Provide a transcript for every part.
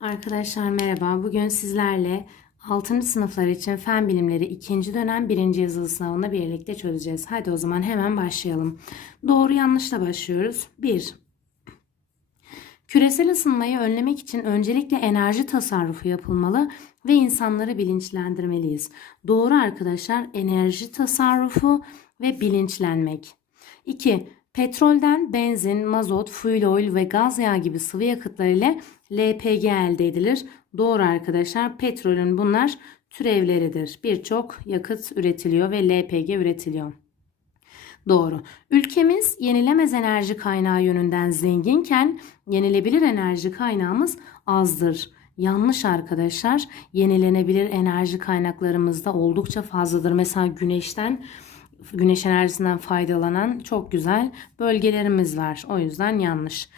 Arkadaşlar merhaba. Bugün sizlerle 6. sınıflar için Fen Bilimleri 2. dönem 1. yazılı sınavını birlikte çözeceğiz. Hadi o zaman hemen başlayalım. Doğru yanlışla başlıyoruz. 1. Küresel ısınmayı önlemek için öncelikle enerji tasarrufu yapılmalı ve insanları bilinçlendirmeliyiz. Doğru arkadaşlar enerji tasarrufu ve bilinçlenmek. 2. Petrolden benzin, mazot, fuel oil ve gaz yağı gibi sıvı yakıtlar ile LPG elde edilir. Doğru arkadaşlar petrolün bunlar türevleridir. Birçok yakıt üretiliyor ve LPG üretiliyor. Doğru. Ülkemiz yenilemez enerji kaynağı yönünden zenginken yenilebilir enerji kaynağımız azdır. Yanlış arkadaşlar. Yenilenebilir enerji kaynaklarımız da oldukça fazladır. Mesela güneşten güneş enerjisinden faydalanan çok güzel bölgelerimiz var. O yüzden yanlış.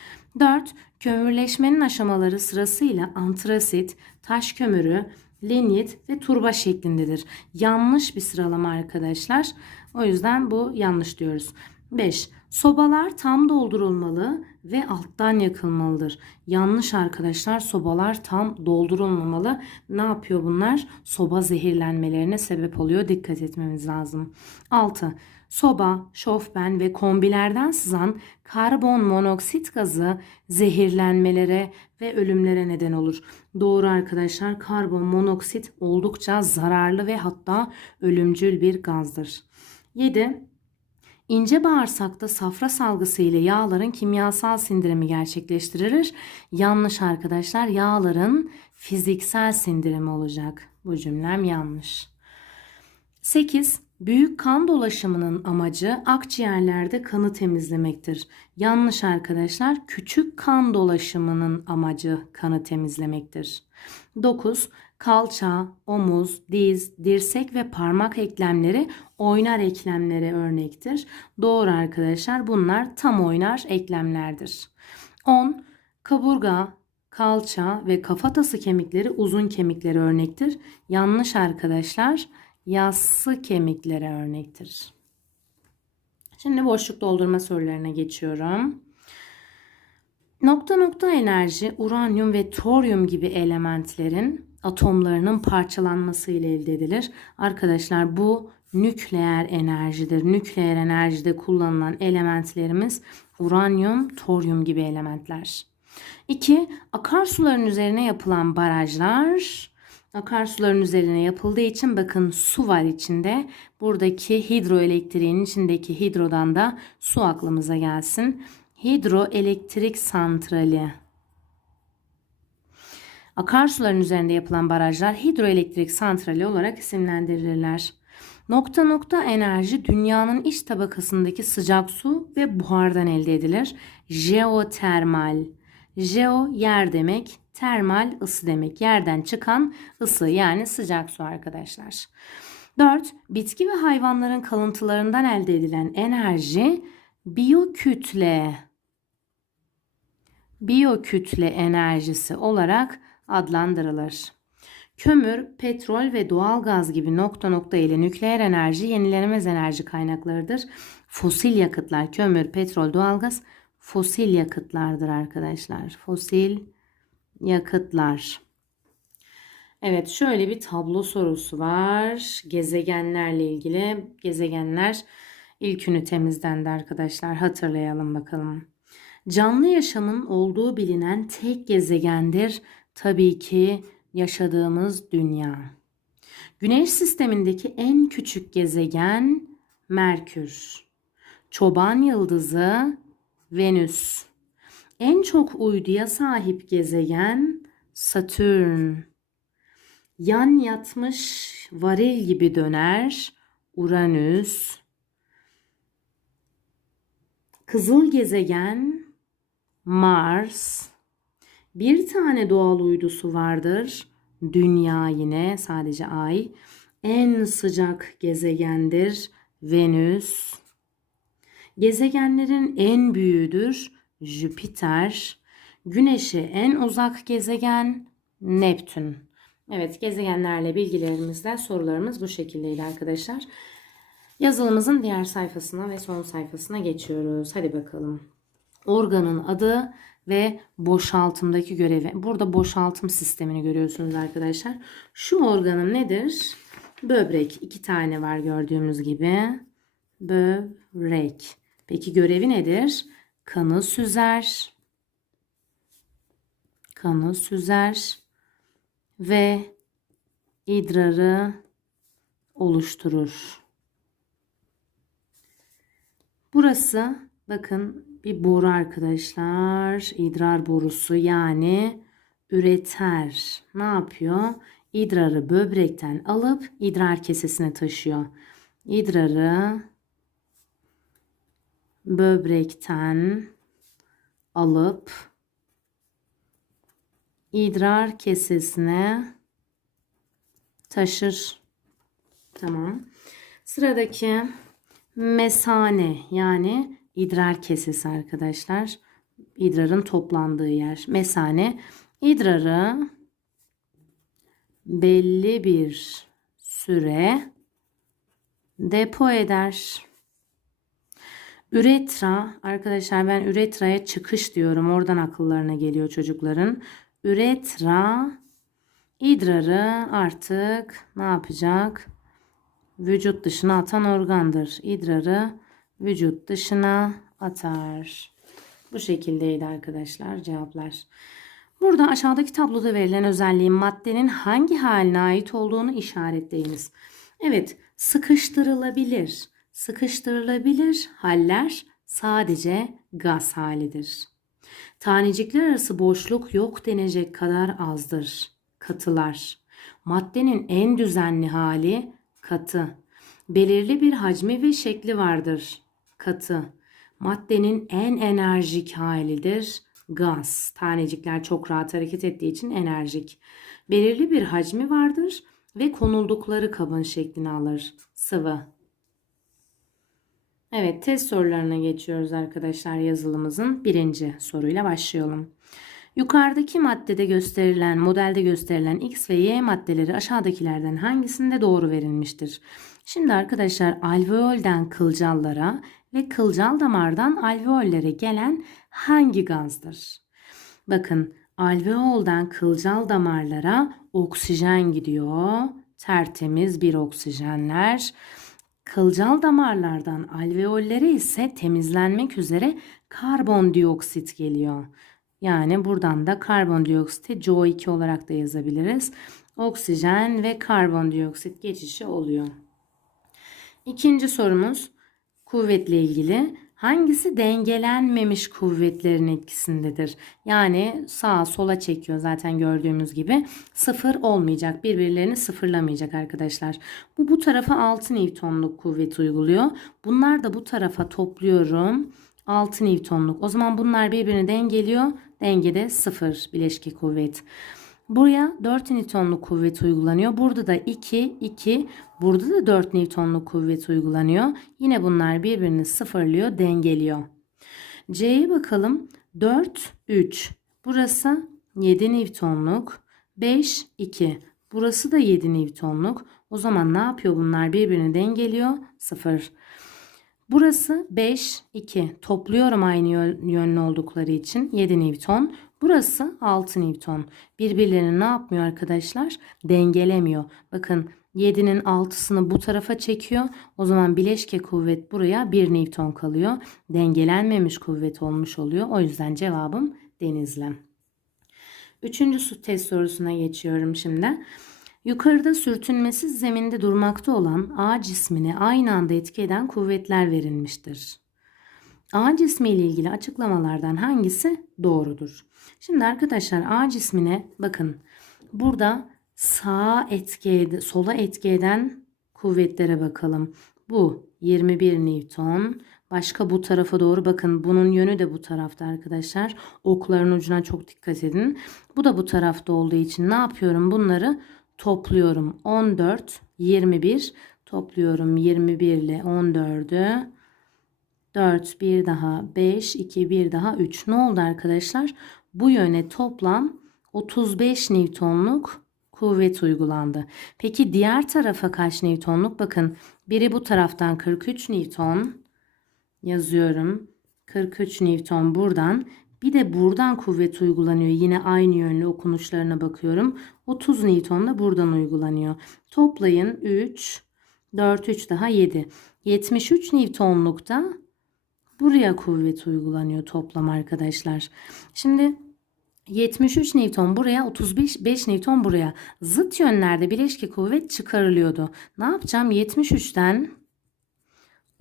4. Kömürleşmenin aşamaları sırasıyla antrasit, taş kömürü, linyit ve turba şeklindedir. Yanlış bir sıralama arkadaşlar. O yüzden bu yanlış diyoruz. 5. Sobalar tam doldurulmalı ve alttan yakılmalıdır. Yanlış arkadaşlar. Sobalar tam doldurulmamalı. Ne yapıyor bunlar? Soba zehirlenmelerine sebep oluyor. Dikkat etmemiz lazım. 6. Soba, şofben ve kombilerden sızan karbon monoksit gazı zehirlenmelere ve ölümlere neden olur. Doğru arkadaşlar karbon monoksit oldukça zararlı ve hatta ölümcül bir gazdır. 7. İnce bağırsakta safra salgısı ile yağların kimyasal sindirimi gerçekleştirilir. Yanlış arkadaşlar yağların fiziksel sindirimi olacak. Bu cümlem yanlış. 8. Büyük kan dolaşımının amacı akciğerlerde kanı temizlemektir. Yanlış arkadaşlar. Küçük kan dolaşımının amacı kanı temizlemektir. 9. Kalça, omuz, diz, dirsek ve parmak eklemleri oynar eklemlere örnektir. Doğru arkadaşlar. Bunlar tam oynar eklemlerdir. 10. Kaburga, kalça ve kafatası kemikleri uzun kemiklere örnektir. Yanlış arkadaşlar yassı kemiklere örnektir. Şimdi boşluk doldurma sorularına geçiyorum. Nokta nokta enerji uranyum ve toryum gibi elementlerin atomlarının parçalanması ile elde edilir. Arkadaşlar bu nükleer enerjidir. Nükleer enerjide kullanılan elementlerimiz uranyum, toryum gibi elementler. 2. Akarsuların üzerine yapılan barajlar akarsuların üzerine yapıldığı için bakın su var içinde. Buradaki hidroelektriğin içindeki hidrodan da su aklımıza gelsin. Hidroelektrik santrali. Akarsuların üzerinde yapılan barajlar hidroelektrik santrali olarak isimlendirilirler. Nokta nokta enerji dünyanın iç tabakasındaki sıcak su ve buhardan elde edilir. Jeotermal. Jeo yer demek, termal ısı demek. Yerden çıkan ısı yani sıcak su arkadaşlar. 4. Bitki ve hayvanların kalıntılarından elde edilen enerji biyokütle biyokütle enerjisi olarak adlandırılır. Kömür, petrol ve doğal gaz gibi nokta nokta ile nükleer enerji yenilenemez enerji kaynaklarıdır. Fosil yakıtlar, kömür, petrol, doğalgaz fosil yakıtlardır arkadaşlar. Fosil yakıtlar. Evet şöyle bir tablo sorusu var. Gezegenlerle ilgili. Gezegenler ilk ünitemizden de arkadaşlar hatırlayalım bakalım. Canlı yaşamın olduğu bilinen tek gezegendir. Tabii ki yaşadığımız dünya. Güneş sistemindeki en küçük gezegen Merkür. Çoban yıldızı Venüs. En çok uyduya sahip gezegen Satürn. Yan yatmış varil gibi döner Uranüs. Kızıl gezegen Mars. Bir tane doğal uydusu vardır. Dünya yine sadece ay. En sıcak gezegendir Venüs. Gezegenlerin en büyüğüdür Jüpiter. Güneşe en uzak gezegen Neptün. Evet gezegenlerle bilgilerimizde sorularımız bu şekildeydi arkadaşlar. Yazılımızın diğer sayfasına ve son sayfasına geçiyoruz. Hadi bakalım. Organın adı ve boşaltımdaki görevi. Burada boşaltım sistemini görüyorsunuz arkadaşlar. Şu organım nedir? Böbrek. İki tane var gördüğümüz gibi. Böbrek. Peki görevi nedir? Kanı süzer. Kanı süzer ve idrarı oluşturur. Burası bakın bir boru arkadaşlar. İdrar borusu yani üreter. Ne yapıyor? İdrarı böbrekten alıp idrar kesesine taşıyor. İdrarı böbrekten alıp idrar kesesine taşır. Tamam. Sıradaki mesane yani idrar kesesi arkadaşlar. İdrarın toplandığı yer. Mesane idrarı belli bir süre depo eder. Üretra arkadaşlar ben üretraya çıkış diyorum. Oradan akıllarına geliyor çocukların. Üretra idrarı artık ne yapacak? Vücut dışına atan organdır. İdrarı vücut dışına atar. Bu şekildeydi arkadaşlar cevaplar. Burada aşağıdaki tabloda verilen özelliğin maddenin hangi haline ait olduğunu işaretleyiniz. Evet, sıkıştırılabilir. Sıkıştırılabilir haller sadece gaz halidir. Tanecikler arası boşluk yok denecek kadar azdır. Katılar. Maddenin en düzenli hali katı. Belirli bir hacmi ve şekli vardır. Katı. Maddenin en enerjik halidir. Gaz. Tanecikler çok rahat hareket ettiği için enerjik. Belirli bir hacmi vardır ve konuldukları kabın şeklini alır. Sıvı. Evet test sorularına geçiyoruz arkadaşlar yazılımızın birinci soruyla başlayalım. Yukarıdaki maddede gösterilen, modelde gösterilen X ve Y maddeleri aşağıdakilerden hangisinde doğru verilmiştir? Şimdi arkadaşlar alveolden kılcallara ve kılcal damardan alveollere gelen hangi gazdır? Bakın alveoldan kılcal damarlara oksijen gidiyor. Tertemiz bir oksijenler. Kılcal damarlardan alveollere ise temizlenmek üzere karbondioksit geliyor. Yani buradan da karbondioksiti CO2 olarak da yazabiliriz. Oksijen ve karbondioksit geçişi oluyor. İkinci sorumuz kuvvetle ilgili. Hangisi dengelenmemiş kuvvetlerin etkisindedir? Yani sağa sola çekiyor zaten gördüğümüz gibi. Sıfır olmayacak. Birbirlerini sıfırlamayacak arkadaşlar. Bu bu tarafa 6 Newton'luk kuvvet uyguluyor. Bunlar da bu tarafa topluyorum. 6 Newton'luk. O zaman bunlar birbirini dengeliyor. Dengede 0 bileşke kuvvet. Buraya 4 Newton'luk kuvvet uygulanıyor. Burada da 2, 2. Burada da 4 Newton'luk kuvvet uygulanıyor. Yine bunlar birbirini sıfırlıyor, dengeliyor. C'ye bakalım. 4, 3. Burası 7 Newton'luk. 5, 2. Burası da 7 Newton'luk. O zaman ne yapıyor bunlar? Birbirini dengeliyor. 0. Burası 5, 2. Topluyorum aynı yönlü oldukları için 7 Newton. Burası 6 Newton. Birbirlerini ne yapmıyor arkadaşlar? Dengelemiyor. Bakın 7'nin 6'sını bu tarafa çekiyor. O zaman bileşke kuvvet buraya 1 Newton kalıyor. Dengelenmemiş kuvvet olmuş oluyor. O yüzden cevabım Denizli. Üçüncü test sorusuna geçiyorum şimdi. Yukarıda sürtünmesiz zeminde durmakta olan A cismine aynı anda etki eden kuvvetler verilmiştir. A cismi ile ilgili açıklamalardan hangisi doğrudur? Şimdi arkadaşlar A cismine bakın burada sağa etki sola etki eden kuvvetlere bakalım. Bu 21 Newton. Başka bu tarafa doğru bakın. Bunun yönü de bu tarafta arkadaşlar. Okların ucuna çok dikkat edin. Bu da bu tarafta olduğu için ne yapıyorum? Bunları topluyorum. 14, 21 topluyorum. 21 ile 14'ü 4, bir daha 5, 2, bir daha 3. Ne oldu arkadaşlar? Bu yöne toplam 35 Newton'luk kuvvet uygulandı. Peki diğer tarafa kaç Newton'luk? Bakın biri bu taraftan 43 Newton yazıyorum. 43 Newton buradan. Bir de buradan kuvvet uygulanıyor. Yine aynı yönlü okunuşlarına bakıyorum. 30 Newton da buradan uygulanıyor. Toplayın 3, 4, 3 daha 7. 73 Newton'lukta buraya kuvvet uygulanıyor toplam arkadaşlar. Şimdi 73 Newton buraya 35 5 Newton buraya. Zıt yönlerde bileşke kuvvet çıkarılıyordu. Ne yapacağım? 73'ten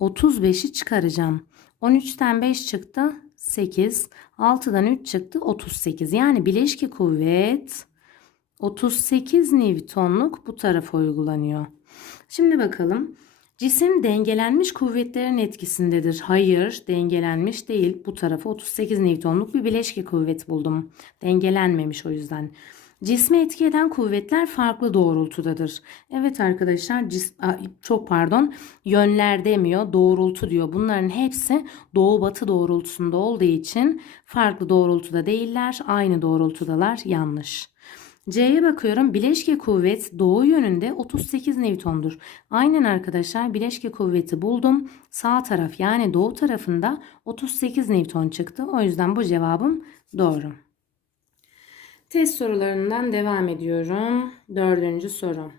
35'i çıkaracağım. 13'ten 5 çıktı 8. 6'dan 3 çıktı 38. Yani bileşke kuvvet 38 Newton'luk bu tarafa uygulanıyor. Şimdi bakalım. Cisim dengelenmiş kuvvetlerin etkisindedir. Hayır, dengelenmiş değil. Bu tarafa 38 Newton'luk bir bileşke kuvvet buldum. Dengelenmemiş o yüzden. Cisme etki eden kuvvetler farklı doğrultudadır. Evet arkadaşlar, cis- çok pardon, yönler demiyor, doğrultu diyor. Bunların hepsi doğu batı doğrultusunda olduğu için farklı doğrultuda değiller, aynı doğrultudalar. Yanlış. C'ye bakıyorum. Bileşke kuvvet doğu yönünde 38 Newton'dur. Aynen arkadaşlar bileşke kuvveti buldum. Sağ taraf yani doğu tarafında 38 Newton çıktı. O yüzden bu cevabım doğru. Test sorularından devam ediyorum. Dördüncü soru.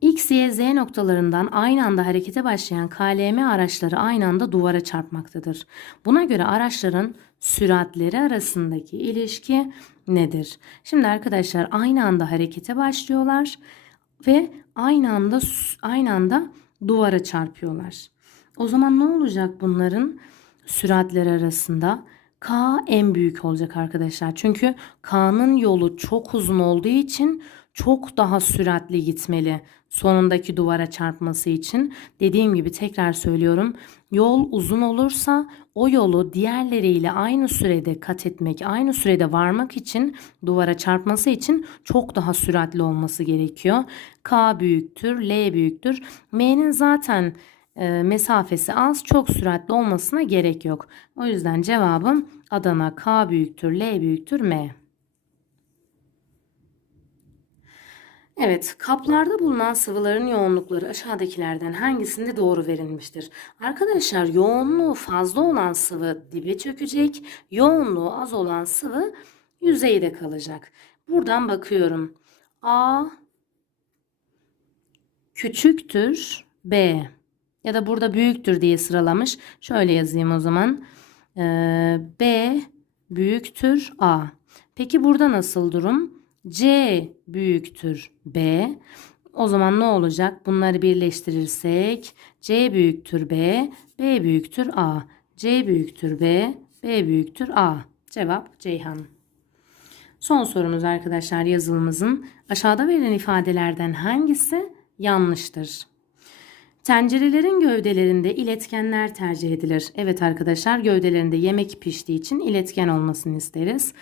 X, Y, Z noktalarından aynı anda harekete başlayan KLM araçları aynı anda duvara çarpmaktadır. Buna göre araçların süratleri arasındaki ilişki nedir? Şimdi arkadaşlar aynı anda harekete başlıyorlar ve aynı anda aynı anda duvara çarpıyorlar. O zaman ne olacak bunların süratleri arasında? K en büyük olacak arkadaşlar. Çünkü K'nın yolu çok uzun olduğu için çok daha süratli gitmeli sonundaki duvara çarpması için. Dediğim gibi tekrar söylüyorum. Yol uzun olursa o yolu diğerleriyle aynı sürede kat etmek, aynı sürede varmak için duvara çarpması için çok daha süratli olması gerekiyor. K büyüktür, L büyüktür. M'nin zaten mesafesi az, çok süratli olmasına gerek yok. O yüzden cevabım Adana K büyüktür, L büyüktür, M. Evet, kaplarda bulunan sıvıların yoğunlukları aşağıdakilerden hangisinde doğru verilmiştir? Arkadaşlar yoğunluğu fazla olan sıvı dibe çökecek, yoğunluğu az olan sıvı yüzeyde kalacak. Buradan bakıyorum. A küçüktür B ya da burada büyüktür diye sıralamış. Şöyle yazayım o zaman. Ee, B büyüktür A. Peki burada nasıl durum? C büyüktür B. O zaman ne olacak? Bunları birleştirirsek C büyüktür B, B büyüktür A. C büyüktür B, B büyüktür A. Cevap Ceyhan. Son sorumuz arkadaşlar yazılımızın aşağıda verilen ifadelerden hangisi yanlıştır? Tencerelerin gövdelerinde iletkenler tercih edilir. Evet arkadaşlar gövdelerinde yemek piştiği için iletken olmasını isteriz.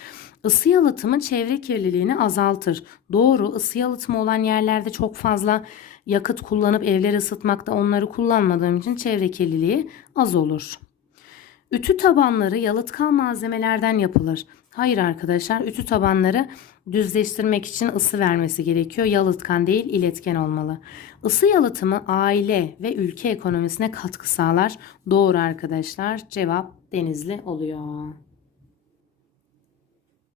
Isı yalıtımı çevre kirliliğini azaltır. Doğru ısı yalıtımı olan yerlerde çok fazla yakıt kullanıp evleri ısıtmakta onları kullanmadığım için çevre kirliliği az olur. Ütü tabanları yalıtkan malzemelerden yapılır. Hayır arkadaşlar ütü tabanları düzleştirmek için ısı vermesi gerekiyor. Yalıtkan değil iletken olmalı. Isı yalıtımı aile ve ülke ekonomisine katkı sağlar. Doğru arkadaşlar cevap denizli oluyor.